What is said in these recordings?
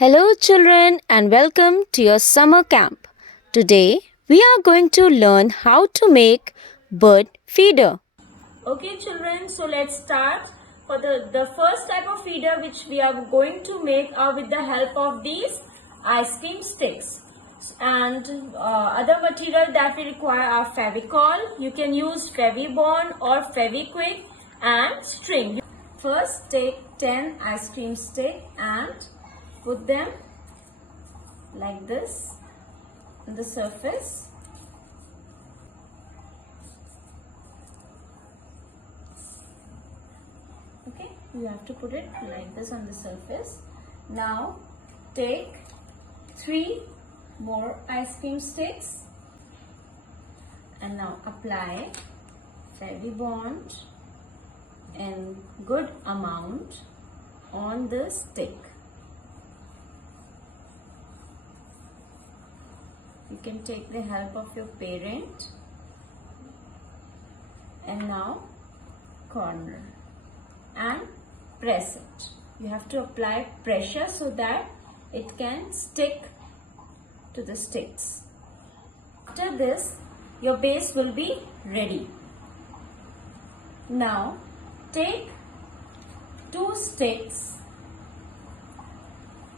Hello, children, and welcome to your summer camp. Today, we are going to learn how to make bird feeder. Okay children, so let's start. For the first type of feeder which we are going to make are with the help of these ice cream sticks. And other material that we require are Fevicol. You can use Fevibond or Fevikwik and string. First take 10 ice cream stick and put them like this on the surface. Okay, you have to put it like this on the surface. Now take 3 more ice cream sticks and now apply Fevibond in good amount on the stick. You can take the help of your parent and now corner and press it. You have to apply pressure so that it can stick to the sticks. After this, your base will be ready. Now take 2 sticks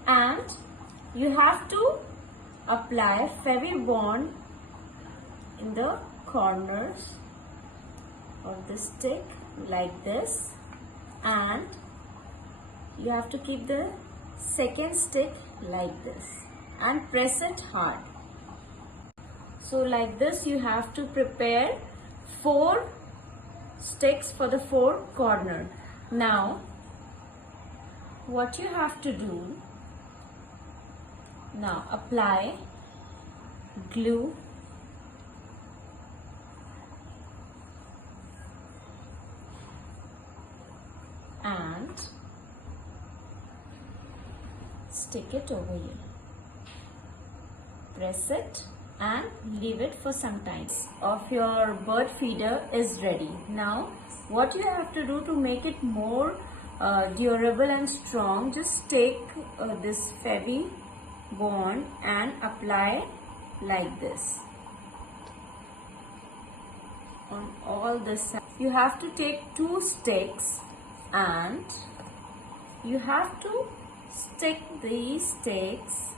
and you have to apply Fevibond in the corners of the stick like this, and you have to keep the second stick like this and press it hard. So like this you have to prepare 4 sticks for the 4 corner. Now what you have to do, now apply glue and stick it over here. Press it and leave it for some time. Of your bird feeder is ready. Now what you have to do to make it more durable and strong, just take this Fevibond and apply like this on all the sides. You have to take 2 sticks and you have to stick these sticks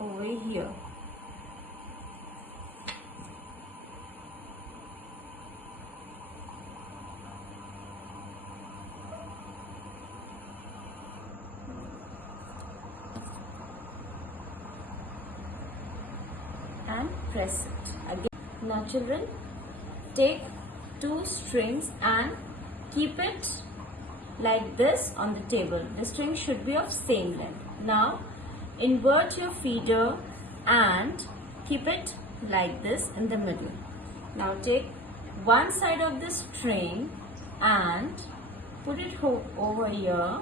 over here. And press it again. Now children, take 2 strings and keep it like this on the table. The string should be of same length. Now invert your feeder and keep it like this in the middle. Now take one side of the string and put it over here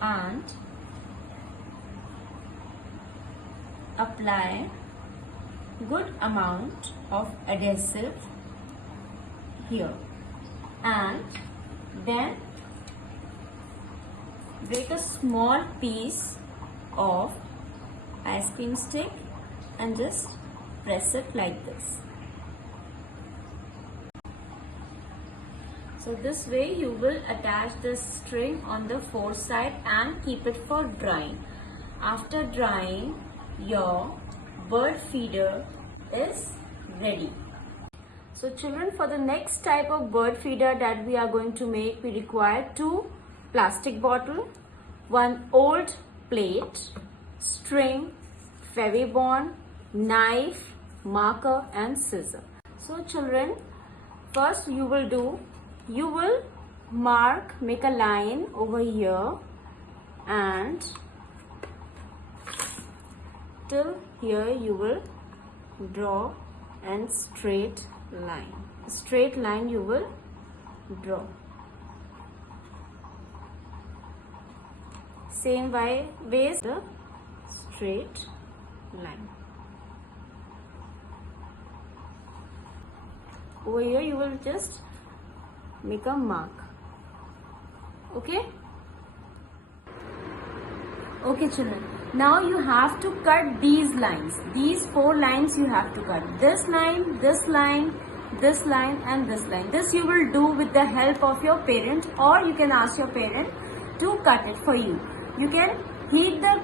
and apply good amount of adhesive here, and then break a small piece of ice cream stick and just press it like this. So this way you will attach the string on the 4th side and keep it for drying. After drying, your bird feeder is ready. So children, for the next type of bird feeder that we are going to make, we require 2 plastic bottle, 1 old plate, string, Fevibond, knife, marker and scissor. So children, first you will make a line over here and till here you will draw a straight line. A straight line you will draw. Same way the straight line. Over here you will just make a mark. Okay, Okay children, now you have to cut these lines. These 4 lines you have to cut. This line, this line, this line and this line. This you will do with the help of your parent, or you can ask your parent to cut it for you. You can heat the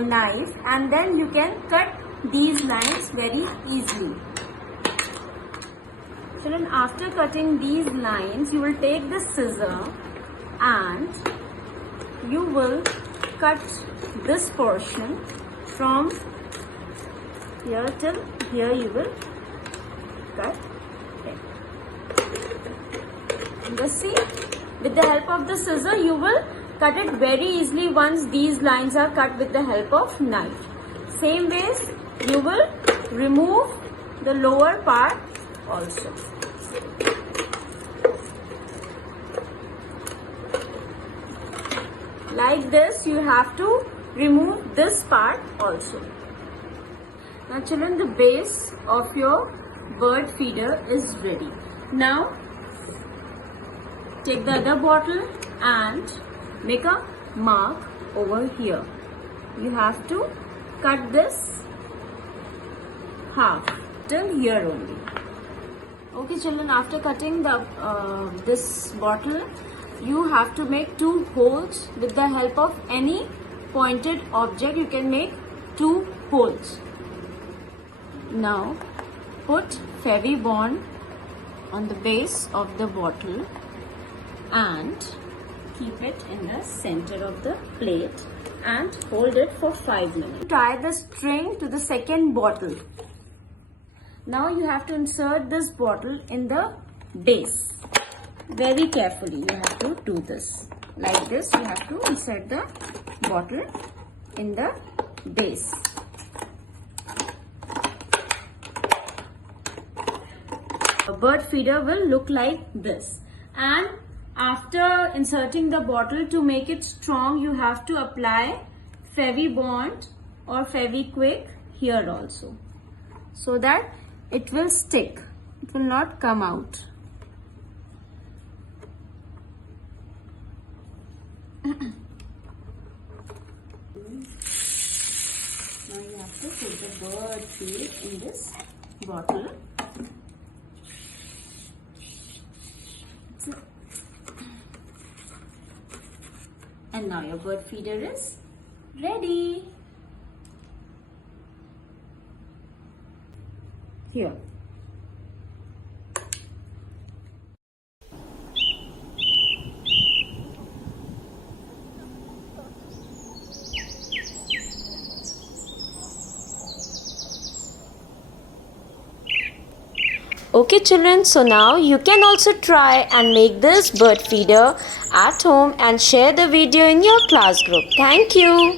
knife and then you can cut these lines very easily. Children, after cutting these lines, you will take the scissor and you will cut this portion from here till here. You will cut it. Just see, with the help of the scissor you will cut it very easily once these lines are cut with the help of knife. Same ways you will remove the lower part also. Like this you have to remove this part also. Now children, the base of your bird feeder is ready. Now take the other bottle and make a mark over here. You have to cut this half till here only. Okay children, after cutting the this bottle, you have to make 2 holes with the help of any pointed object. You can make 2 holes. Now put Fevibond on the base of the bottle and keep it in the center of the plate and hold it for 5 minutes. Tie the string to the second bottle. Now you have to insert this bottle in the base. Very carefully you have to do this. Like this you have to insert the bottle in the base. A bird feeder will look like this. And after inserting the bottle, to make it strong, you have to apply Fevibond or Fevikwik here also, so that it will stick. It will not come out. Now you have to put the bird feed in this bottle. And now your bird feeder is ready. Here. Okay children, so now you can also try and make this bird feeder at home and share the video in your class group. Thank you.